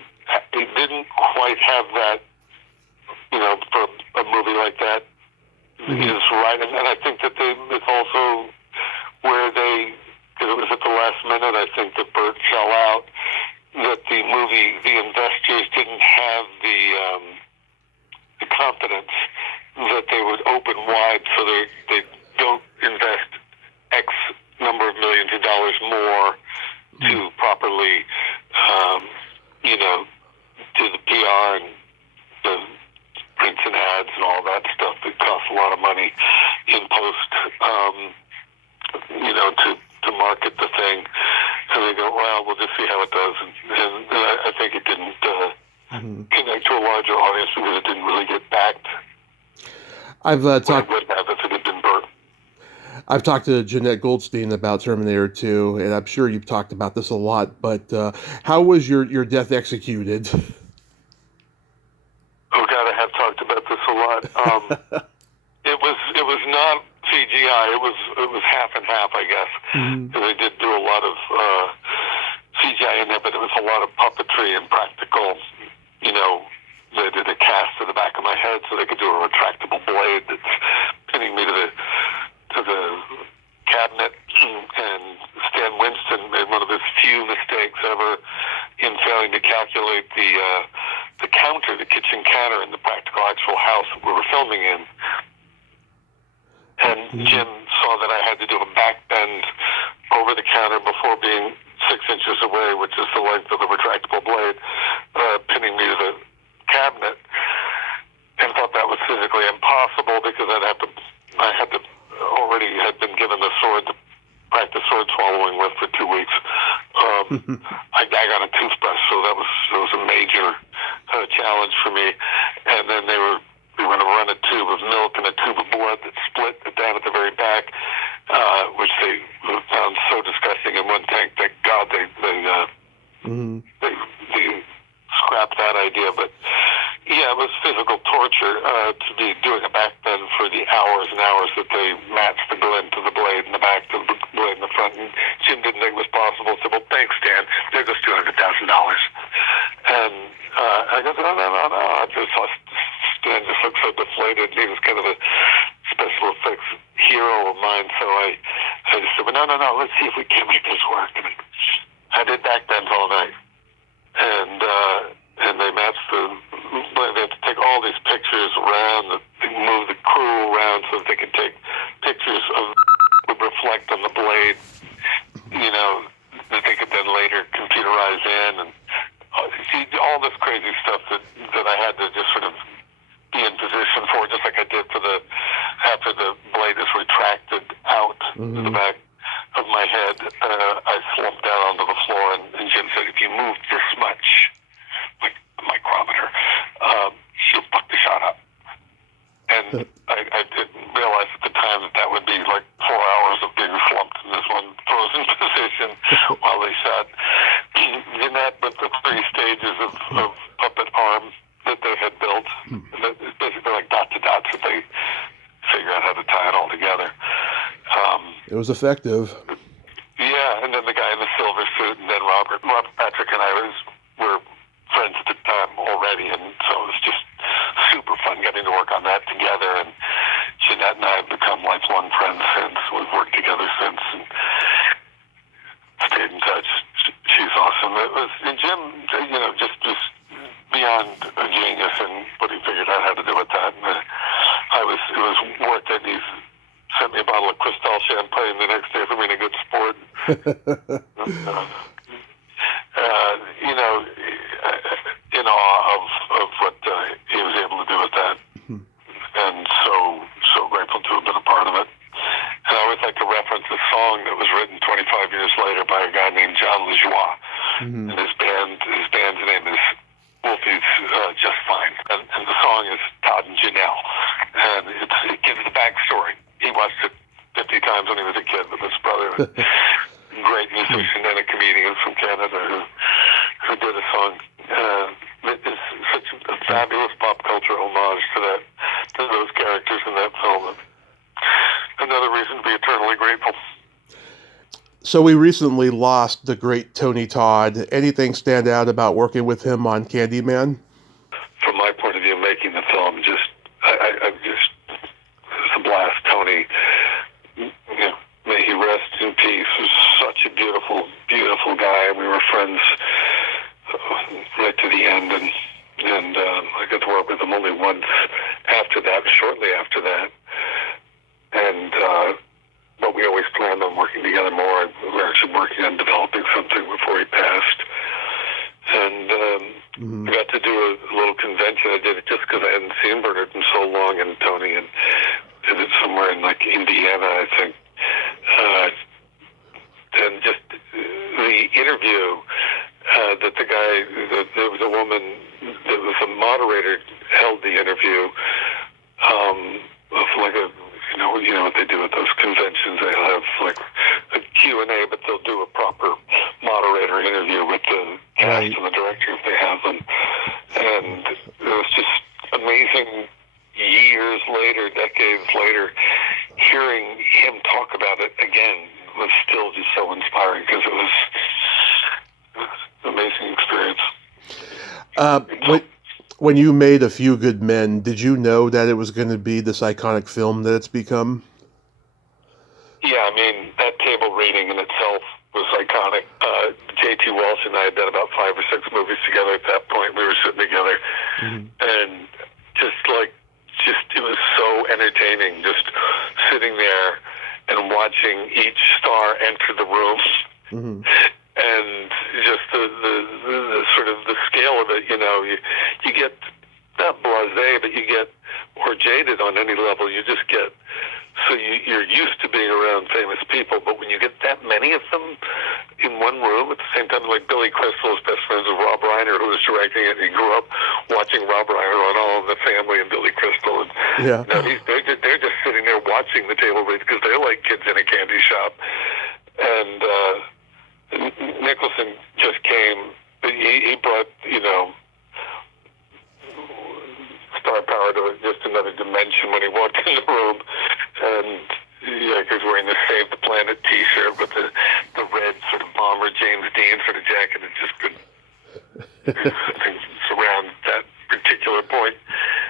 it didn't quite have that, for a movie like that. Is right, and I think that it's also where because it was at the last minute, I think that Bert fell out, that the investors didn't have the confidence that they would open wide, so they don't invest X number of millions of dollars more to properly, do the PR and the prints and ads and all that stuff that costs a lot of money in post, to market the thing. And they go, well, we'll just see how it does. And I think it didn't connect to a larger audience because it didn't really get backed. I've talked. It would have if it had been Bert. I've talked to Jeanette Goldstein about Terminator 2, and I'm sure you've talked about this a lot, but how was your death executed? Oh God, I have talked about this a lot. It was not CGI. It was half and half, I guess. They did do a lot of CGI in there, but it was a lot of puppetry and practical. They did a cast to the back of my head so they could do a retractable blade that's pinning me to the cabinet. And Stan Winston made one of his few mistakes ever in failing to calculate the counter, the kitchen counter in the practical actual house that we were filming in. And Jim saw that I had to do a back bend over the counter before being 6 inches away, which is the length of the retractable blade, pinning me to the cabinet, and thought that was physically impossible because I had already had been given the sword to practice sword swallowing with for 2 weeks. I got a toothbrush, so that was a major challenge for me. And then they were going to run a tube of milk and a tube of blood that split down at the very back, which they found so disgusting in one tank. Thank God they scrapped that idea. But yeah, it was physical torture to be doing a back bend for the hours and hours that they matched the glint to the blade in the back to the blade in the front. And Jim didn't think it was possible. Said, "Well, thanks, Dan. There goes $200,000." And I go, no. I just saw Stan just looked so deflated. He was kind of a special effects hero of mine. So I just said, no. Let's see if we can make this work. And I did back bends all night. And they matched they had to take all these pictures around, move the crew around so that they could take pictures would reflect on the blade, that they could then later computerize in, and all this crazy stuff that I had to just sort of be in position for, just like I did after the blade is retracted out to the back of my head. I slumped down onto the floor, and Jim said, "If you move this much, like a micrometer, you'll fuck the shot up." And I didn't realize at the time that would be like 4 hours of being slumped in this one frozen position while they shot. Jeanette with the 3 stages of puppet arm that they had built. It's basically like dot to dots that they figure out how to tie it all together. It was effective. Yeah, and then the guy in the silver suit, and then Robert Patrick and I were friends at the time already, and so it was just super fun getting to work on that together. And Jeanette and I have become lifelong friends since. We've worked together since and stayed in touch. She's awesome. And Jim, just beyond a genius in what he figured out how to do with that. And it was worth it. He's sent me a bottle of Cristal champagne the next day for being a good sport. In awe of what he was able to do with that. And so grateful to have been a part of it. And I always like to reference a song that was written 25 years later by a guy named John LeJoie. And his band's name is Wolfie's Just Fine. And the song is Todd and Janelle. And it gives the backstory. He watched it 50 times when he was a kid with his brother. Great musician and a comedian from Canada who did a song. It is such a fabulous pop culture homage to those characters in that film. Another reason to be eternally grateful. So we recently lost the great Tony Todd. Anything stand out about working with him on Candyman? From my point of view, making the film, I just, it was a blast. Tony, may he rest in peace, was such a beautiful, beautiful guy. We were friends right to the end, and I got to work with him only once after that, shortly after that. And but we always planned on working together more. We were actually working on developing something before he passed. And I got to do a little convention. I did it just because I hadn't seen Bernard in so long, and Tony, and did it somewhere in like Indiana, I think. And just the interview that the guy, there was a woman that was a moderator, held the interview of like a, you know what they do at those conventions. They'll have like a Q&A, but they'll do a proper moderator interview with the cast and the director if they have them. And it was just amazing. Years later, decades later, hearing him talk about it again was still just so inspiring because it was an amazing experience. When you made A Few Good Men, did you know that it was going to be this iconic film that it's become? Yeah, I mean, that table reading in itself was iconic. J.T. Walsh and I had done about 5 or 6 movies together at that point. We were sitting together, and it was so entertaining, just sitting there and watching each star enter the room, and just the sort of the scale of it. You get not blasé, but you get, or jaded on any level. You just get, so you're used to being around famous people, but when you get that many of them in one room at the same time, like Billy Crystal is best friends with Rob Reiner, who was directing it. He grew up watching Rob Reiner on All in the Family and Billy Crystal, and they're just sitting there watching the table read because they're like kids in a candy shop. And Nicholson just came. He brought star power to just another dimension when he walked in the room, and he was wearing the Save the Planet T-shirt with the red sort of bomber James Dean sort of jacket. It just could surround that particular point,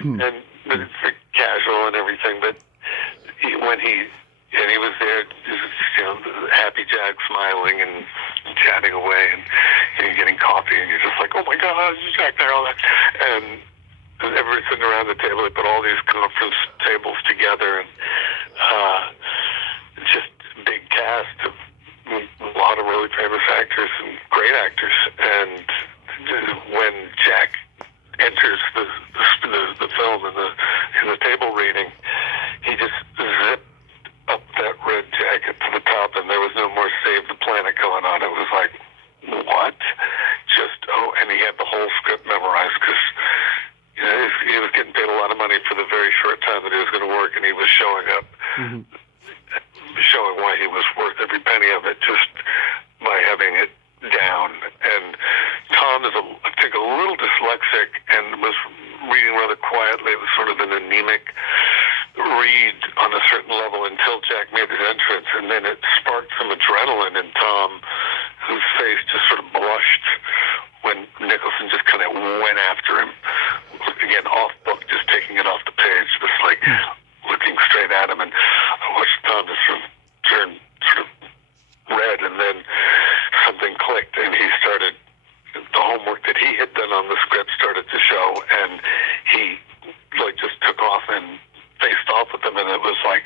and it's very casual and everything. But when he was there, just, happy Jack, smiling and chatting away, and getting coffee, and you're just like, oh my God, Jack there, all that, and everybody sitting around the table. They put all these conference tables together, and just big cast of a lot of really famous actors and great actors. And when Jack enters the film in the table reading, he just zipped up that red jacket to the top, and there was no more Save the Planet going on. It was like, what? And he had the whole script memorized because he was getting paid a lot of money for the very short time that he was going to work, and he was showing up, showing why he was worth every penny of it just by having it down. And Tom is, I think, a little dyslexic and was reading rather quietly. It was sort of an anemic read on a certain level until Jack made his entrance, and then it sparked some adrenaline in Tom, whose face just sort of blushed when Nicholson just kind of went after him. Again, off book, just taking it off the page, just like looking straight at him. And I watched Tom just sort of turn sort of red, and then something clicked, and he started, the homework that he had done on the script started to show, and he just took off and faced off with them, and it was like,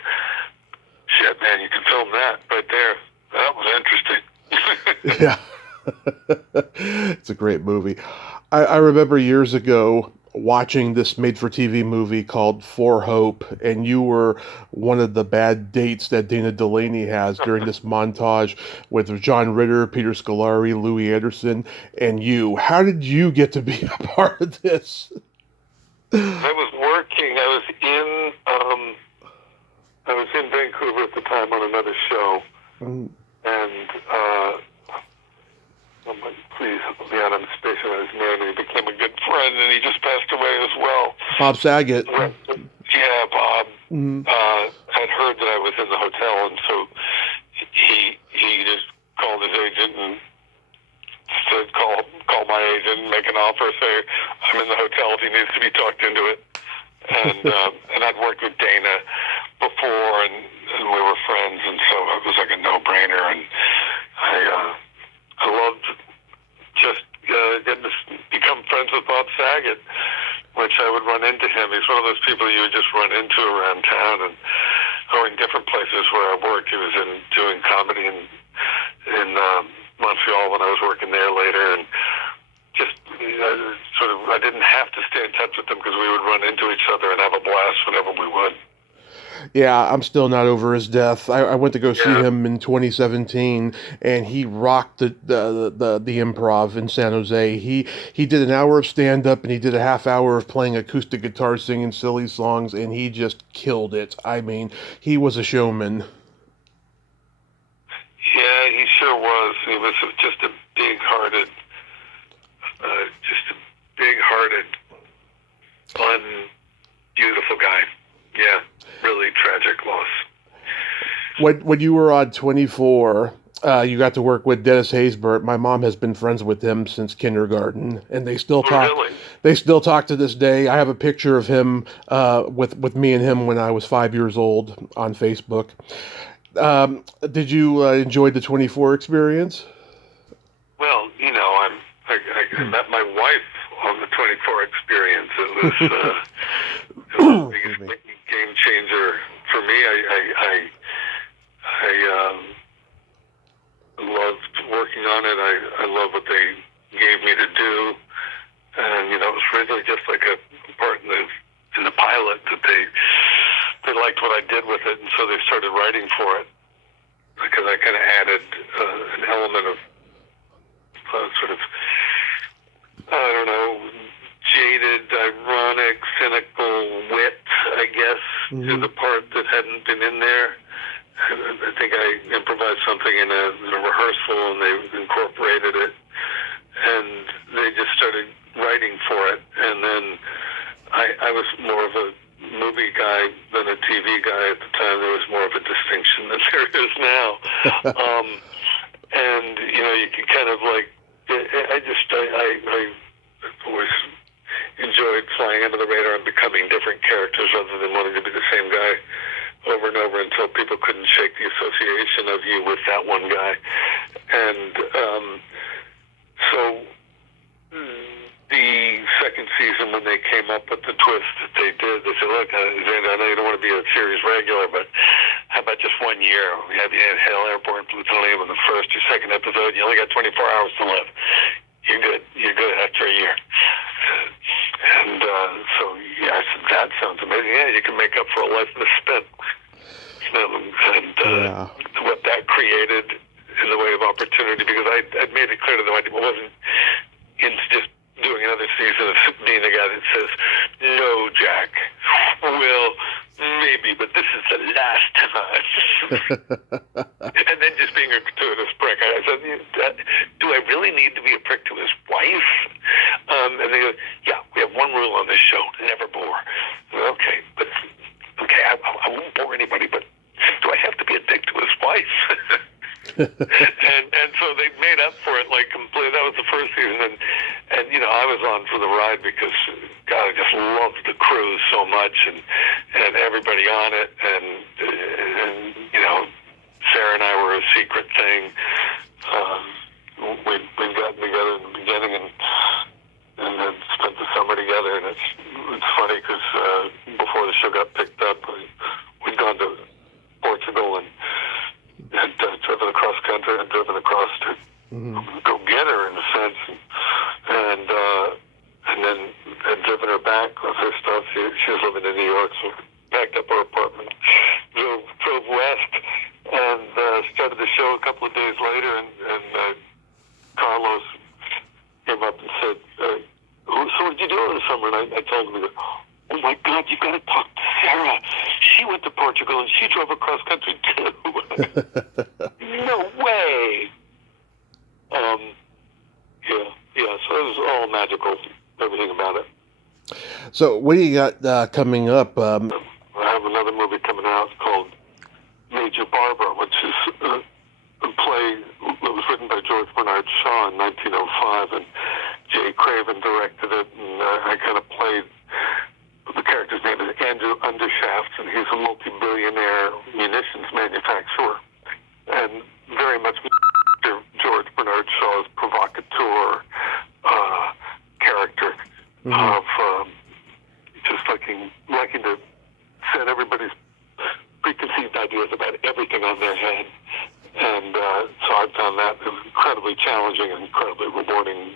shit, man, you can film that right there. That was interesting. Yeah. It's a great movie. I remember years ago watching this made-for-TV movie called For Hope, and you were one of the bad dates that Dana Delaney has during this montage with John Ritter, Peter Scolari, Louis Anderson, and you. How did you get to be a part of this? I was working. I was in Vancouver at the time on another show, and please help me out on the station. I was married, and he became a good friend, and he just passed away as well. Bob Saget. Yeah, Bob had heard that I was in the hotel, and so he just call my agent and make an offer, say I'm in the hotel if he needs to be talked into it. And I'd worked with Dana before, and we were friends, and so it was like a no-brainer. And I loved just getting to become friends with Bob Saget, which I would run into him. He's one of those people you would just run into around town, or in different places where I worked. He was doing comedy in Montreal when I was working there later, and just I didn't have to stay in touch with them because we would run into each other and have a blast whenever we would. Yeah, I'm still not over his death. I went to go see him in 2017, and he rocked the Improv in San Jose. He did an hour of stand-up, and he did a half hour of playing acoustic guitar, singing silly songs, and he just killed it. I mean, he was a showman. Yeah, he sure was. He was just a big-hearted, beautiful guy. Yeah, really tragic loss. When you were on 24, you got to work with Dennis Haysbert. My mom has been friends with him since kindergarten, and they still talk. Really? They still talk to this day. I have a picture of him with me and him when I was 5 years old on Facebook. Did you enjoy the 24 experience? Well, I met my wife on the 24 experience. It was the biggest game changer for me. I loved working on it. I love what they gave me to do, and it was really just like a part in the pilot that they liked what I did with it, and so they started writing for it because I kind of added an element of sort of, I don't know, jaded, ironic, cynical wit, I guess, to the part that hadn't been in there. I think I improvised something in a rehearsal, and they incorporated it, and they just started writing for it. And then I was more of a movie guy than a TV guy at the time. There was more of a distinction than there is now. And you can kind of like, I always enjoyed flying under the radar and becoming different characters rather than wanting to be the same guy over and over until people couldn't shake the association of you with that one guy. And so the second season, when they came up with the twist that they did, they said, look, Xander, I know you don't want to be a series regular, but how about just 1 year? We have you at Hale Airport, plutonium in the first or second episode. You only got 24 hours to live. You're good. You're good after a year. And so, yeah, I said, that sounds amazing. Yeah, you can make up for a life misspent. And what that created in the way of opportunity, because I'd made it clear to them I wasn't just doing another season of being the guy that says, no, Jack, well, maybe, but this is the last time. And then just being a gratuitous prick. I said, do I really need to be a prick to his wife? And they go, yeah, we have one rule on this show, never bore. Okay, I won't bore anybody, but do I have to be a dick to his wife? and so they made up for it like completely. That was the first season, and I was on for the ride because God, I just loved the crew so much, and everybody on it, and Sarah and I were a secret thing. We'd gotten together in the beginning and then spent the summer together, and it's funny because before the show got picked up, we'd gone to Portugal and had driven across country and driven across to go get her in a sense, and then had driven her back with her stuff. She was living in New York, so packed up her apartment, drove west, and started the show a couple of days later, and Carlos came up and said, so what did you do over the summer? And I told him, oh my God, you've got to talk to Sarah. She went to Portugal and she drove across country too. No way. So it was all magical, everything about it. So what do you got coming up? I have another movie coming out called Major Barbara, which is a play that was written by George Bernard Shaw in 1905, and Wes Craven directed it, and I kind of played. The character's name is Andrew Undershaft, and he's a multi-billionaire munitions manufacturer, and very much George Bernard Shaw's provocateur character of just liking to set everybody's preconceived ideas about everything on their head. And so I found that incredibly challenging and incredibly rewarding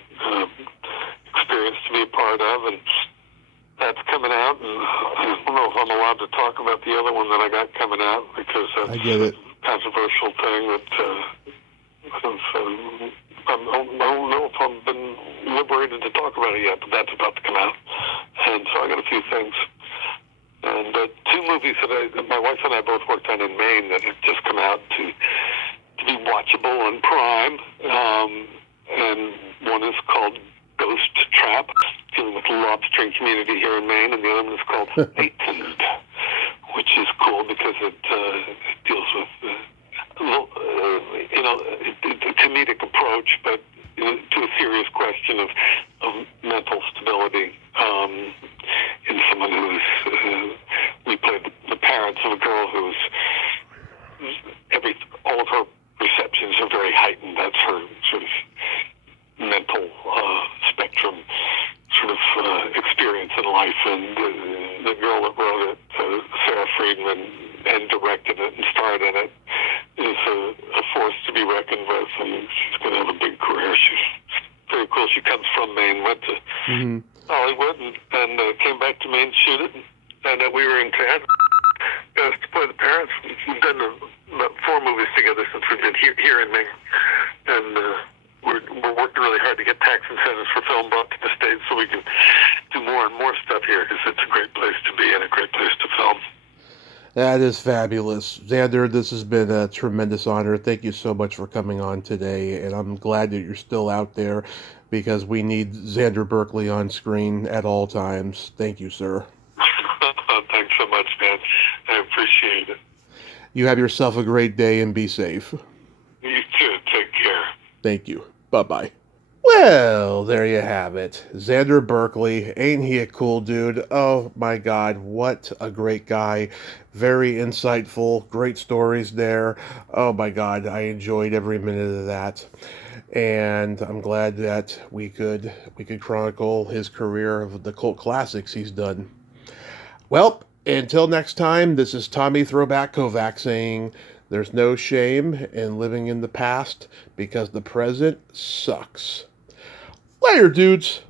experience to be a part of. And that's coming out. And I don't know if I'm allowed to talk about the other one that I got coming out, because that's I get it. a controversial thing that I don't know if I've been liberated to talk about it yet, but that's about to come out. And so I got a few things. And two movies that my wife and I both worked on in Maine that have just come out to be watchable on Prime. And one is called Ghost Trap, dealing with the lobstering community here in Maine, and the other one is called Heightened, which is cool because it deals with a comedic approach, but to a serious question of mental stability in someone who's we played the parents of a girl who's all of her perceptions are very heightened. That's her sort of mental spectrum sort of experience in life, and the girl that wrote it, Sarah Friedman, and directed it and starred in it, is a force to be reckoned with, and she's going to have a big career. She's very cool. She comes from Maine, went to Hollywood, and came back to Maine to shoot it, and we were in town. Got us to play the parents. We've done about 4 movies together since we've been here in Maine, and we're working really hard to get tax incentives for film brought to the States so we can do more and more stuff here, because it's a great place to be and a great place to film. That is fabulous. Xander, this has been a tremendous honor. Thank you so much for coming on today, and I'm glad that you're still out there, because we need Xander Berkeley on screen at all times. Thank you, sir. Thanks so much, man. I appreciate it. You have yourself a great day and be safe. You too. Take care. Thank you. Bye-bye. Well, there you have it. Xander Berkeley. Ain't he a cool dude? Oh, my God. What a great guy. Very insightful. Great stories there. Oh, my God. I enjoyed every minute of that. And I'm glad that we could chronicle his career of the cult classics he's done. Well, until next time, this is Tommy Throwback Kovac saying there's no shame in living in the past, because the present sucks. Later, dudes.